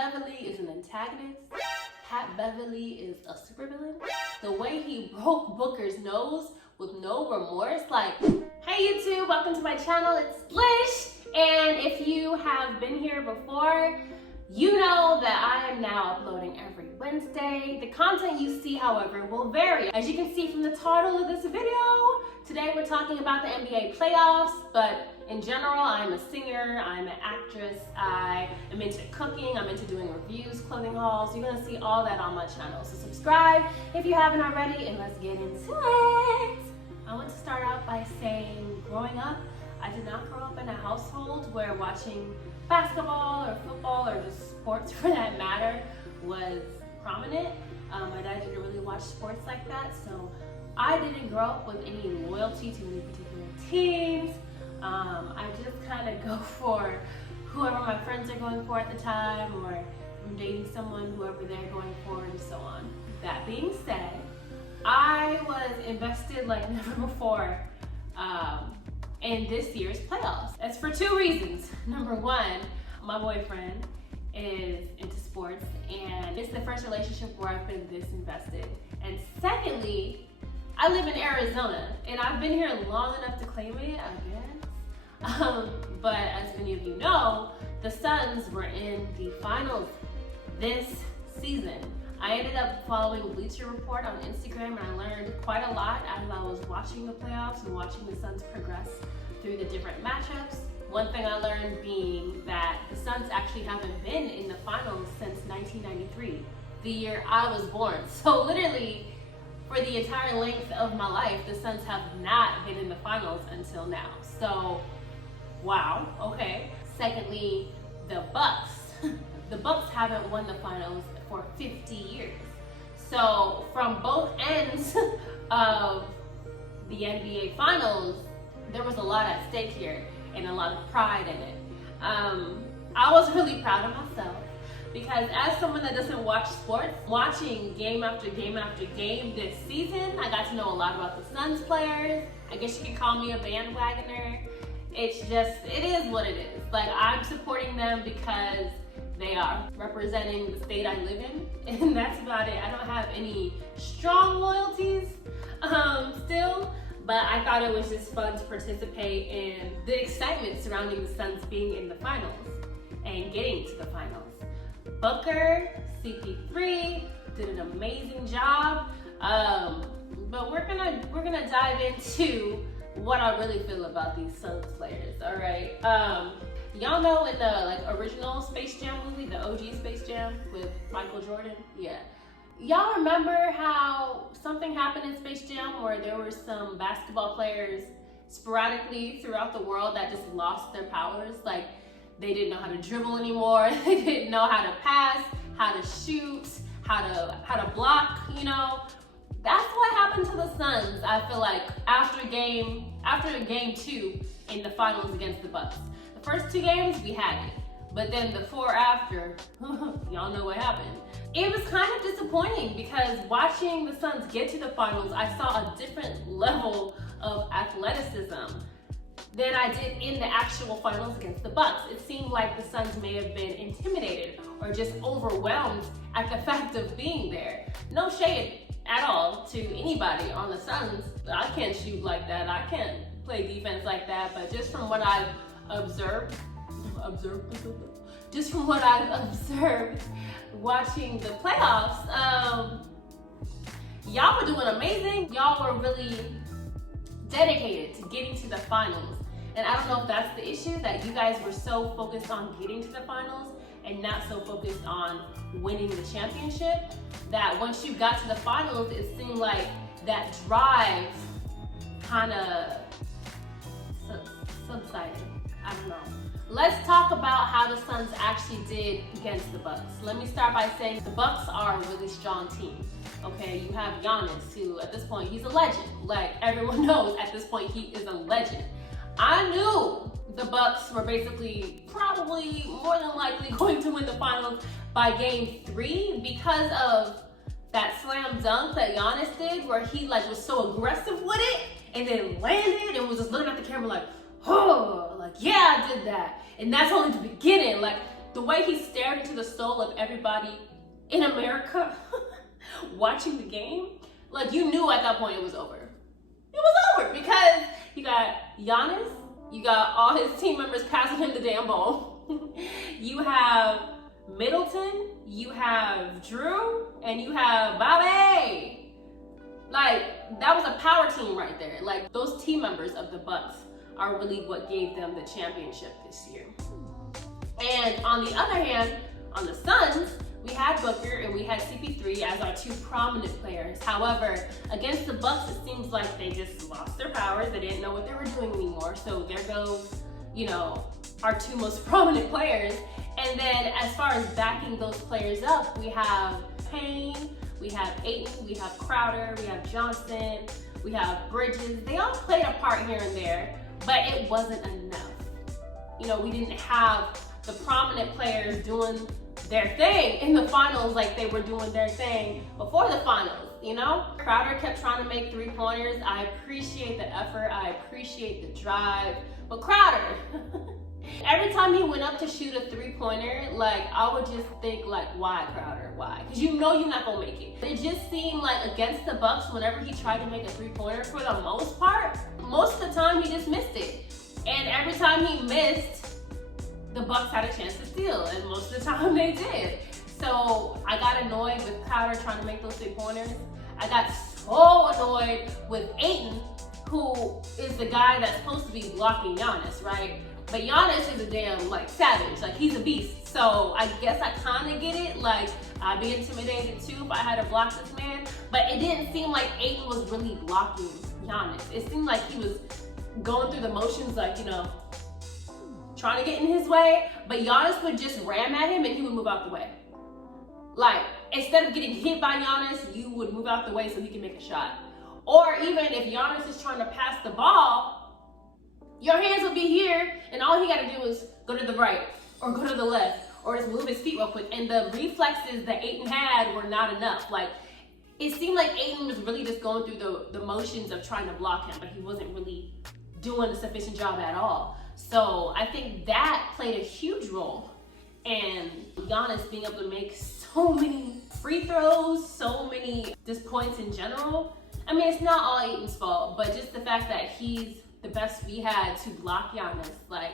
Beverly is an antagonist. Pat Beverly is a supervillain. The way he broke Booker's nose with no remorse, like, hey YouTube, welcome to my channel, it's Lish. And if you have been here before, you know that I am now uploading every Wednesday. The content you see, however, will vary. As you can see from the title of this video, today we're talking about the NBA playoffs, but in general, I'm a singer, I'm an actress, I am into cooking, I'm into doing reviews, clothing hauls. You're gonna see all that on my channel. So subscribe if you haven't already, and let's get into it. I want to start out by saying, growing up, I did not grow up in a household where watching basketball or football or just sports for that matter was prominent. My dad didn't really watch sports like that, so I didn't grow up with any loyalty to any particular teams. I just kind of go for whoever my friends are going for at the time, or I'm dating someone, whoever they're going for, and so on. That being said, I was invested like never before in this year's playoffs. That's for two reasons. Number one, my boyfriend is into sports, and it's the first relationship where I've been this invested. And secondly, I live in Arizona, and I've been here long enough to claim it, I guess. But as many of you know, the Suns were in the finals this season. I ended up following Bleacher Report on Instagram, and I learned quite a lot as I was watching the playoffs and watching the Suns progress through the different matchups. One thing I learned being that the Suns actually haven't been in the finals since 1993, the year I was born. So literally, for the entire length of my life, the Suns have not been in the finals until now. So, wow, okay. Secondly, the Bucks. The Bucks haven't won the finals for 50 years. So from both ends of the NBA finals, there was a lot at stake here and a lot of pride in it. I was really proud of myself because as someone that doesn't watch sports, watching game after game after game this season, I got to know a lot about the Suns players. I guess you could call me a bandwagoner. It's just, it is what it is. Like, I'm supporting them because they are representing the state I live in, and that's about it. I don't have any strong loyalties still, but I thought it was just fun to participate in the excitement surrounding the Suns being in the finals and getting to the finals. Booker, CP3 did an amazing job, but we're gonna dive into what I really feel about these Suns players. All right. Y'all know in the original Space Jam movie, the OG Space Jam with Michael Jordan? Yeah. Y'all remember how something happened in Space Jam where there were some basketball players sporadically throughout the world that just lost their powers? Like, they didn't know how to dribble anymore. They didn't know how to pass, how to shoot, how to block, you know? That's what happened to the Suns, I feel like, after game 2 in the finals against the Bucks. The first 2 games, we had it. But then the 4 after, y'all know what happened. It was kind of disappointing because watching the Suns get to the finals, I saw a different level of athleticism than I did in the actual finals against the Bucks. It seemed like the Suns may have been intimidated or just overwhelmed at the fact of being there. No shade at all to anybody on the Suns. I can't shoot like that. I can't play defense like that. But just from what I've observed watching the playoffs, y'all were doing amazing. Y'all were really dedicated to getting to the finals. And I don't know if that's the issue, that you guys were so focused on getting to the finals and not so focused on winning the championship, that once you got to the finals, it seemed like that drive kind of subsided. I don't know. Let's talk about how the Suns actually did against the Bucks. Let me start by saying the Bucks are a really strong team. Okay, you have Giannis, who at this point, he's a legend. Like, everyone knows at this point, he is a legend. I knew the Bucks were basically probably more than likely going to win the finals by game 3 because of that slam dunk that Giannis did, where he was so aggressive with it and then landed and was just looking at the camera like, oh, like, yeah, I did that. And that's only the beginning. Like, the way he stared into the soul of everybody in America watching the game, like you knew at that point it was over. It was over because you got Giannis, you got all his team members passing him the damn ball. You have Middleton, you have Drew, and you have Bobby. Like, that was a power team right there. Like, those team members of the Bucks are really what gave them the championship this year. And on the other hand, on the Suns, we had Booker and we had CP3 as our two prominent players. However, against the Bucks, it seems like they just lost their powers. They didn't know what they were doing anymore. So there goes, you know, our two most prominent players. And then as far as backing those players up, we have Payne, we have Ayton, we have Crowder, we have Johnson, we have Bridges. They all played a part here and there, but it wasn't enough. You know, we didn't have the prominent players doing their thing in the finals like they were doing their thing before the finals, you know? Crowder kept trying to make three-pointers. I appreciate the effort, I appreciate the drive, but Crowder, every time he went up to shoot a three-pointer, like, I would just think, like, why, Crowder, why? Because you know you're not gonna make it. It just seemed like against the Bucks, whenever he tried to make a three-pointer, for the most part, most of the time he just missed it. And every time he missed, the Bucks had a chance to steal, and most of the time they did. So I got annoyed with Crowder trying to make those three-pointers. I got so annoyed with Ayton, who is the guy that's supposed to be blocking Giannis, right? But Giannis is a damn, like, savage. Like, he's a beast. So I guess I kind of get it. Like, I'd be intimidated too if I had to block this man. But it didn't seem like Ayton was really blocking Giannis. It seemed like he was going through the motions, like, you know, trying to get in his way. But Giannis would just ram at him and he would move out the way. Like, instead of getting hit by Giannis, you would move out the way so he can make a shot. Or even if Giannis is trying to pass the ball, your hands will be here, and all he got to do is go to the right, or go to the left, or just move his feet real quick. And the reflexes that Ayton had were not enough. Like, it seemed like Ayton was really just going through the motions of trying to block him, but he wasn't really doing a sufficient job at all. So I think that played a huge role. And Giannis being able to make so many free throws, so many just points in general. I mean, it's not all Ayton's fault, but just the fact that he's the best we had to block Giannis. Like,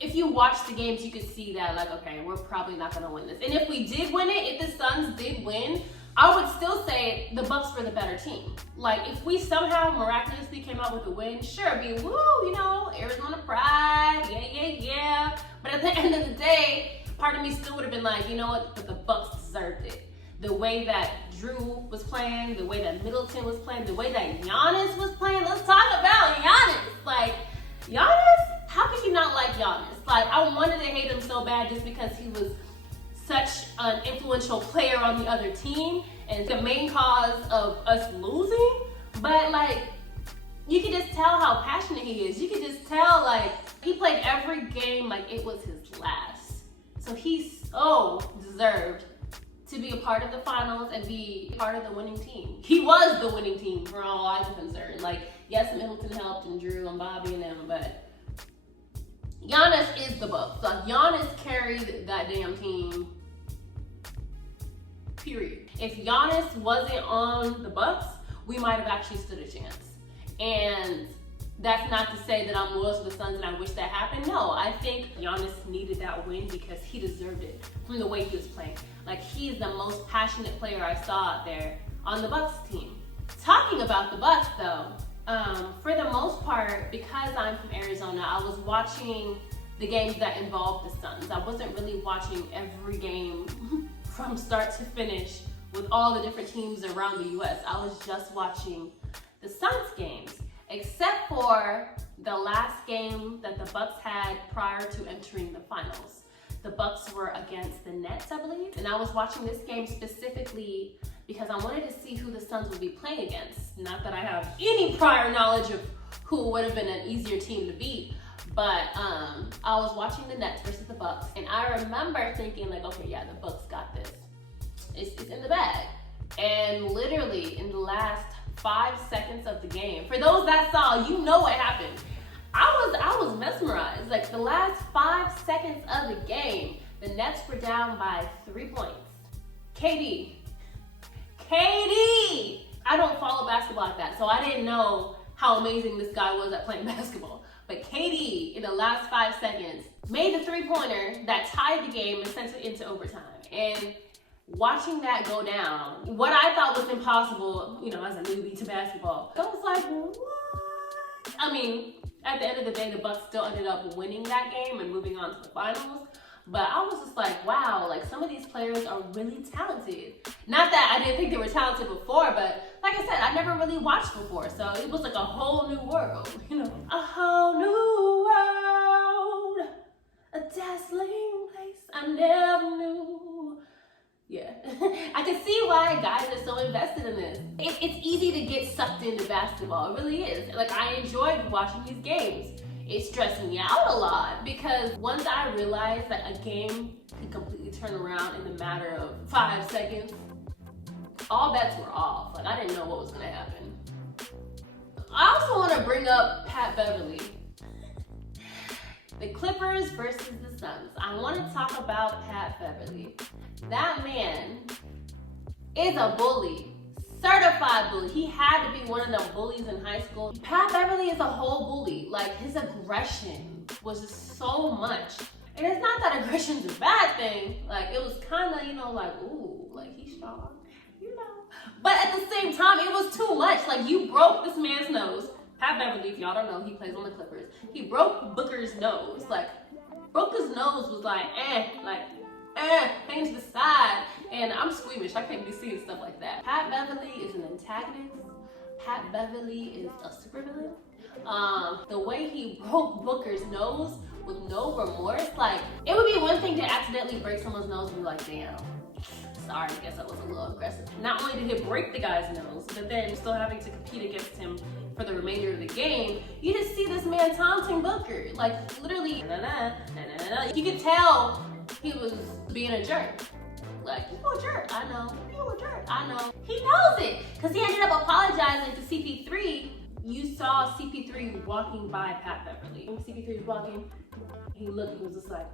if you watch the games, you could see that, like, okay, we're probably not gonna win this. And if we did win it, if the Suns did win, I would still say the Bucks were the better team. Like, if we somehow miraculously came out with a win, sure, be woo, you know, Arizona pride, yeah. But at the end of the day, part of me still would have been like, you know what, but the Bucks deserved it. The way that Drew was playing, the way that Middleton was playing, the way that Giannis was playing. Let's talk about Giannis. Like, Giannis, how could you not like Giannis? Like, I wanted to hate him so bad just because he was such an influential player on the other team and the main cause of us losing. But, like, you could just tell how passionate he is. You could just tell, like, he played every game like it was his last. So he so deserved to be a part of the finals and be part of the winning team. He was the winning team for all I was concerned. Like, yes, Middleton helped and Drew and Bobby and them, but Giannis is the Bucks. Like, Giannis carried that damn team, period. If Giannis wasn't on the Bucks, we might have actually stood a chance. And that's not to say that I'm loyal to the Suns and I wish that happened. No, I think Giannis needed that win because he deserved it from the way he was playing. Like, he's the most passionate player I saw out there on the Bucks team. Talking about the Bucks though, for the most part, because I'm from Arizona, I was watching the games that involved the Suns. I wasn't really watching every game from start to finish with all the different teams around the US. I was just watching the Suns games, except for the last game that the Bucks had prior to entering the finals. The Bucks were against the Nets, I believe. And I was watching this game specifically because I wanted to see who the Suns would be playing against. Not that I have any prior knowledge of who would have been an easier team to beat, but I was watching the Nets versus the Bucks, and I remember thinking, like, okay, yeah, the Bucks got this. It's in the bag. And literally in the last 5 seconds of the game, for those that saw, you know what happened. I was mesmerized. Like the last 5 seconds of the game, the Nets were down by 3 points. KD. I don't follow basketball like that, so I didn't know how amazing this guy was at playing basketball. But KD, in the last 5 seconds, made the three-pointer that tied the game and sent it into overtime. And watching that go down, what I thought was impossible, you know, as a newbie to basketball, I was like, what? I mean, at the end of the day, the Bucks still ended up winning that game and moving on to the finals. But I was just like, wow, like some of these players are really talented. Not that I didn't think they were talented before, but like I said, I never really watched before. So it was like a whole new world, you know? A whole new world, a dazzling place I never knew. Yeah, I can see why guys are so invested in this. It's easy to get sucked into basketball, it really is. Like I enjoyed watching these games. It stressed me out a lot because once I realized that a game could completely turn around in a matter of 5 seconds, all bets were off. Like I didn't know what was gonna happen. I also want to bring up Pat Beverly. The Clippers versus the Suns. I want to talk about Pat Beverly. That man is a bully. Certified bully. He had to be one of them bullies in high school. Pat Beverly is a whole bully. Like his aggression was just so much. And it's not that aggression's a bad thing. Like it was kind of, you know, like, ooh, like he's strong, you know. But at the same time, it was too much. Like you broke this man's nose. Pat Beverly, if y'all don't know, he plays on the Clippers. He broke Booker's nose. Like Booker's nose was like, hang to the side, and I'm squeamish. I can't be seeing stuff like that. Pat Beverly is an antagonist. Pat Beverly is a supervillain. The way he broke Booker's nose with no remorse, like it would be one thing to accidentally break someone's nose and be like, damn, sorry, I guess I was a little aggressive. Not only did he break the guy's nose, but then still having to compete against him for the remainder of the game, you just see this man taunting Booker, like literally, you could tell he was being a jerk. Like, you a jerk, I know. You a jerk, I know. He knows it, because he ended up apologizing to CP3. You saw CP3 walking by Pat Beverly. When CP3 was walking, he looked, he was just like,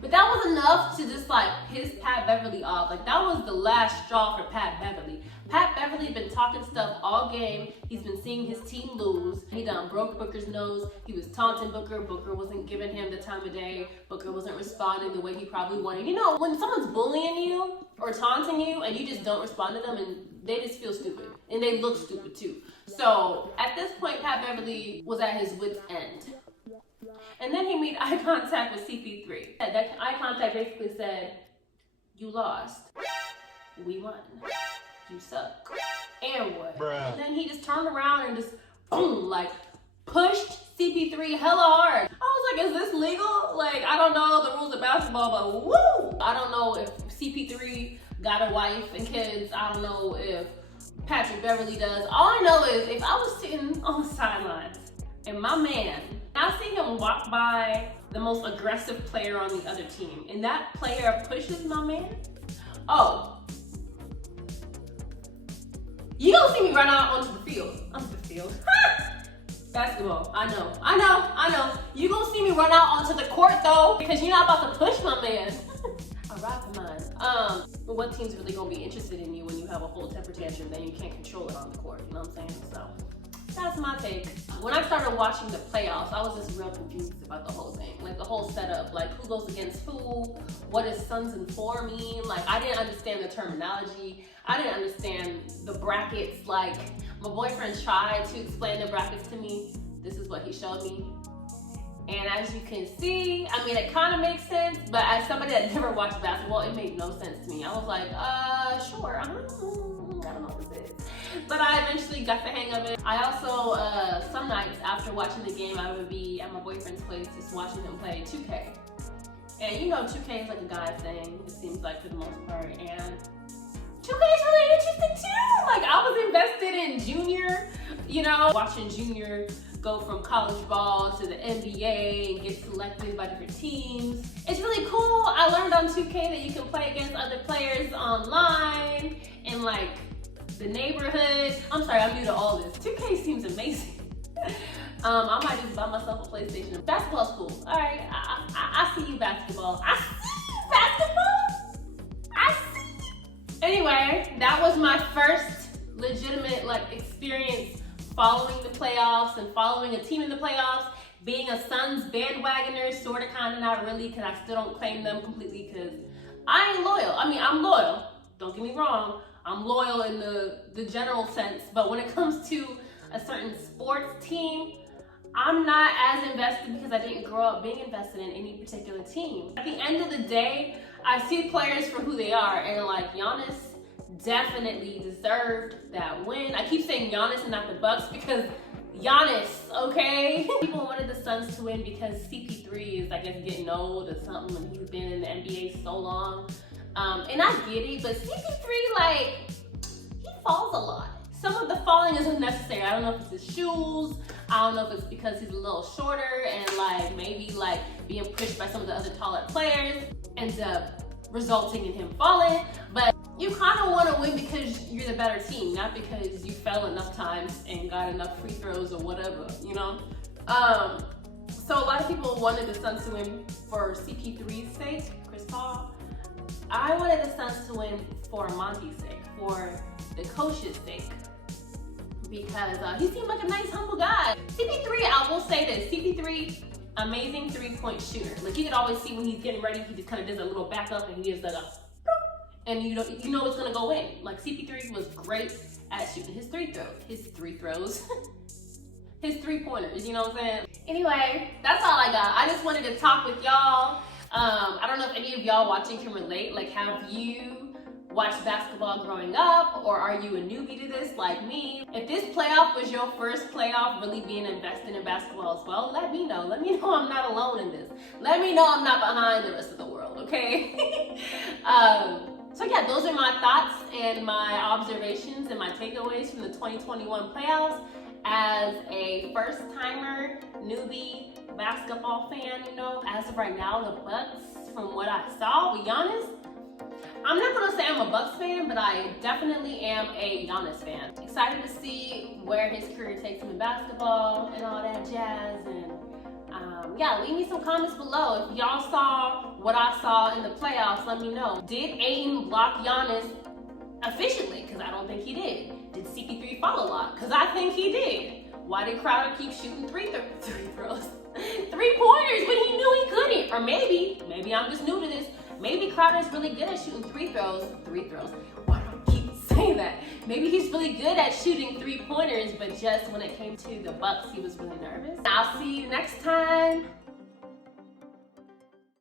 But that was enough to just like piss Pat Beverly off. Like that was the last straw for Pat Beverly. Pat Beverly had been talking stuff all game. He's been seeing his team lose. He done broke Booker's nose. He was taunting Booker. Booker wasn't giving him the time of day. Booker wasn't responding the way he probably wanted. You know, when someone's bullying you or taunting you and you just don't respond to them and they just feel stupid and they look stupid too. So at this point, Pat Beverly was at his wit's end. And then he made eye contact with CP3. That eye contact basically said, you lost, we won, you suck, and what? Bruh. And then he just turned around and just, boom, like pushed CP3 hella hard. I was like, is this legal? Like, I don't know the rules of basketball, but woo! I don't know if CP3 got a wife and kids. I don't know if Patrick Beverly does. All I know is if I was sitting on the sidelines and my man, I see him walk by the most aggressive player on the other team, and that player pushes my man. Oh, you gonna see me run out onto the field. Basketball, I know. You gonna see me run out onto the court though, because you're not about to push my man. All right, come on. What team's really gonna be interested in you when you have a whole temper tantrum, then you can't control it on the court, you know what I'm saying? So that's my take. When I started watching the playoffs, I was just real confused about the whole thing. Like the whole setup, like who goes against who, what does Suns and 4 mean? Like I didn't understand the terminology. I didn't understand the brackets. Like my boyfriend tried to explain the brackets to me. This is what he showed me. And as you can see, I mean, it kind of makes sense, but as somebody that never watched basketball, it made no sense to me. I was like, sure, I don't know what this is. But I eventually got the hang of it. I also, some nights after watching the game, I would be at my boyfriend's place just watching him play 2K. And you know, 2K is like a guy thing, it seems like for the most part. And 2K is really interesting too. Like I was invested in Junior, you know, watching Junior go from college ball to the NBA and get selected by different teams. It's really cool. I learned on 2K that you can play against other players online in like the neighborhood. I'm sorry, I'm new to all this. 2K seems amazing. I might just buy myself a PlayStation. Basketball's cool. All right, I see you basketball. I see you basketball. I see you. Anyway, that was my first legitimate experience following the playoffs and following a team in the playoffs. Being a Suns bandwagoner, sort of, kind of, not really, because I still don't claim them completely because I ain't loyal. I mean, I'm loyal. Don't get me wrong. I'm loyal in the general sense, but when it comes to a certain sports team, I'm not as invested because I didn't grow up being invested in any particular team. At the end of the day, I see players for who they are, and Giannis definitely deserved that win. I keep saying Giannis and not the Bucks because Giannis, okay? People wanted the Suns to win because CP3 is, I guess, getting old or something, and he's been in the NBA so long. And I get it, but CP3, he falls a lot. Some of the falling is unnecessary. I don't know if it's his shoes. I don't know if it's because he's a little shorter and maybe being pushed by some of the other taller players ends up resulting in him falling. But you kind of want to win because you're the better team, not because you fell enough times and got enough free throws or whatever, you know? So a lot of people wanted the Suns to win for CP3's sake, Chris Paul. I wanted the Suns to win for Monty's sake, for the coach's sake, because he seemed like a nice, humble guy. CP3, I will say this, CP3, amazing three-point shooter. You can always see when he's getting ready, he just kind of does a little back up and he gives and you know it's gonna go in. CP3 was great at shooting his three throws, his three-pointers, you know what I'm saying? Anyway, that's all I got. I just wanted to talk with y'all. I don't know if any of y'all watching can relate. Have you watched basketball growing up, or are you a newbie to this like me? If this playoff was your first playoff really being invested in basketball as well, let me know. Let me know I'm not alone in this. Let me know I'm not behind the rest of the world, okay? So yeah, those are my thoughts and my observations and my takeaways from the 2021 playoffs as a first-timer, newbie basketball fan, As of right now, the Bucks, from what I saw with Giannis, I'm not gonna say I'm a Bucks fan, but I definitely am a Giannis fan. Excited to see where his career takes him in basketball and all that jazz. And yeah, leave me some comments below. If y'all saw what I saw in the playoffs, let me know. Did Aiden block Giannis efficiently? Because I don't think he did. Did CP3 fall a lot? Because I think he did. Why did Crowder keep shooting three throws? 3-pointers when he knew he couldn't. Or maybe I'm just new to this. Maybe Crowder's really good at shooting three throws. Why do I keep saying that? Maybe he's really good at shooting 3-pointers, but just when it came to the Bucks, he was really nervous. I'll see you next time.